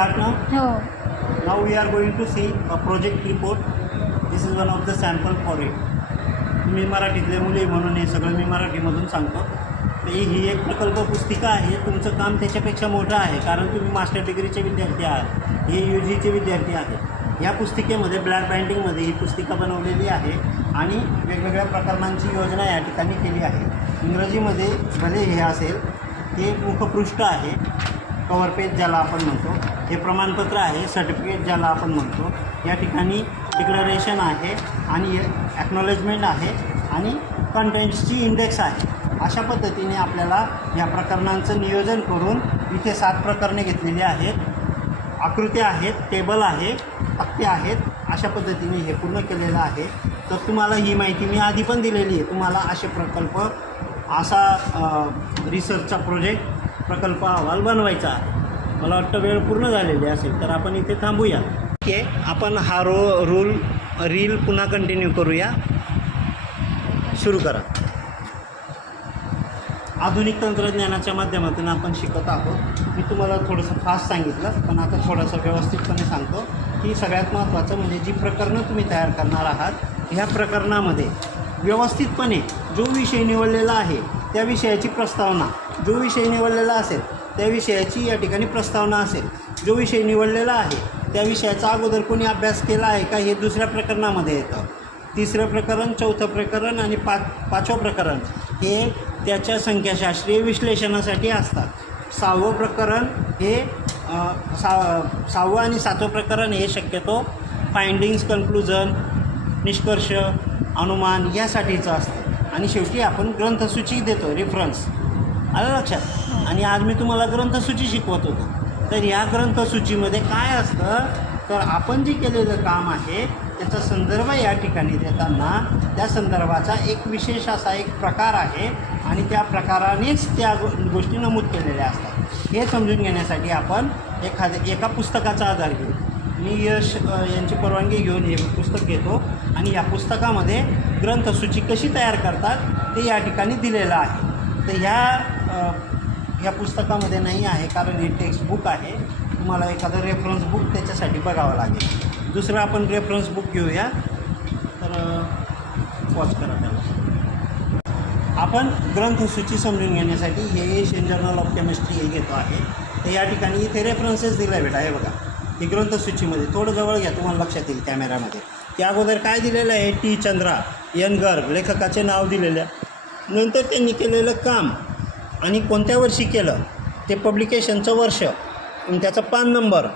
start now? हो. Now we are going to see a project report. This is one of the sample for it. तुम्ही मराठीतले मुली म्हणून हे सगळं मी मराठीमधून सांगतो. तर ही ही एक प्रकल्प पुस्तिका आहे. तुमचं काम त्याच्यापेक्षा मोठं आहे. कारण तुम्ही मास्टर डिग्रीचे विद्यार्थी आहात. हे यू जीचे विद्यार्थी आहेत. या पुस्तिकेमध्ये ब्लॅक बाइंडिंगमध्ये ही पुस्तिका बनवलेली आहे आणि वेगवेगळ्या प्रकरणांची योजना या ठिकाणी केली आहे. इंग्रजीमध्ये भले हे असेल हे मुखपृष्ठ आहे. कवर पेज ज्याला आपण म्हणतो. हे प्रमाणपत्र आहे सर्टिफिकेट ज्याला आपण म्हणतो. या ठिकाणी डिक्लरेशन आहे आणि ॲक्नॉलेजमेंट आहे आणि कंटेंट्सची इंडेक्स आहे. अशा पद्धतीने आपल्याला या प्रकरणांचं नियोजन करून इथे सात प्रकरणे घेतलेली आहेत. आकृत्या आहेत टेबल आहे पत्ते आहेत अशा पद्धतीने हे पूर्ण केलेलं आहे. तर तुम्हाला ही माहिती मी आधी पण दिलेली आहे. तुम्हाला असे प्रकल्प असा रिसर्चचा प्रोजेक्ट प्रकल्प अहवाल बनवायचा आहे. मला वाटतं वेळ पूर्ण झालेली असेल तर आपण इथे थांबूया. ठीक आहे आपण हा रो रूल रील पुन्हा कंटिन्यू करूया. सुरू करा. आधुनिक तंत्रज्ञानाच्या माध्यमातून आपण शिकत आहोत. मी तुम्हाला थोडंसं फास्ट सांगितलं पण आता थोडंसं व्यवस्थितपणे सांगतो की सगळ्यात महत्त्वाचं म्हणजे जी प्रकरणं तुम्ही तयार करणार आहात ह्या प्रकरणामध्ये व्यवस्थितपणे जो विषय निवडलेला आहे त्या विषयाची प्रस्तावना. जो विषय निवडलेला असेल त्या विषयाची या ठिकाणी प्रस्तावना असेल. जो विषय निवडलेला आहे त्या विषयाचा अगोदर कोणी अभ्यास केला आहे का हे दुसऱ्या प्रकरणामध्ये येतं. तिसरं प्रकरण चौथं प्रकरण आणि पाच पाचवं प्रकरण हे त्याच्या संख्याशास्त्रीय विश्लेषणासाठी असतात. सहावं प्रकरण हे सा सहावं आणि सातवं प्रकरण हे शक्यतो फाइंडिंग्स कन्क्लुजन निष्कर्ष अनुमान यासाठीचं असतं. आणि शेवटी आपण ग्रंथसूची देतो रेफरन्स आलं लक्षात? आणि आज मी तुम्हाला ग्रंथसूची शिकवत. होतो तर या ग्रंथसूचीमध्ये काय असतं? तर आपण जे केलेलं काम आहे त्याचा संदर्भ या ठिकाणी देताना त्या संदर्भाचा एक विशेष असा एक प्रकार आहे आणि त्या प्रकारानेच त्या गो गोष्टी नमूद केलेल्या असतात. हे समजून घेण्यासाठी आपण एखाद्या एका पुस्तकाचा आधार घेऊ. मी यश यांची परवानगी घेऊन हे पुस्तक घेतो आणि या पुस्तकामध्ये ग्रंथसूची कशी तयार करतात ते या ठिकाणी दिलेलं आहे. तर ह्या या पुस्तकामध्ये नाही आहे कारण हे टेक्स्ट बुक आहे. तुम्हाला एखादं रेफरन्स बुक त्याच्यासाठी बघावं लागेल. दुसरं आपण रेफरन्स बुक घेऊया. तर वॉच करा त्याला. आपण ग्रंथसूची समजून घेण्यासाठी हे एशियन जर्नल ऑफ केमिस्ट्री हे घेतो आहे. तर या ठिकाणी इथे रेफरन्सेस दिला आहे बेटा हे बघा. ही ग्रंथसूचीमध्ये थोडं जवळ घ्या तुम्हाला लक्षात येईल कॅमेऱ्यामध्ये त्या अगोदर काय दिलेलं आहे? टी. चंद्रा एन. गर्ग लेखकाचे नाव दिलेलं आहे. नंतर त्यांनी केलेलं काम आणि कोणत्या वर्षी केलं? ते पब्लिकेशनचं वर्ष. त्याचा पान नंबर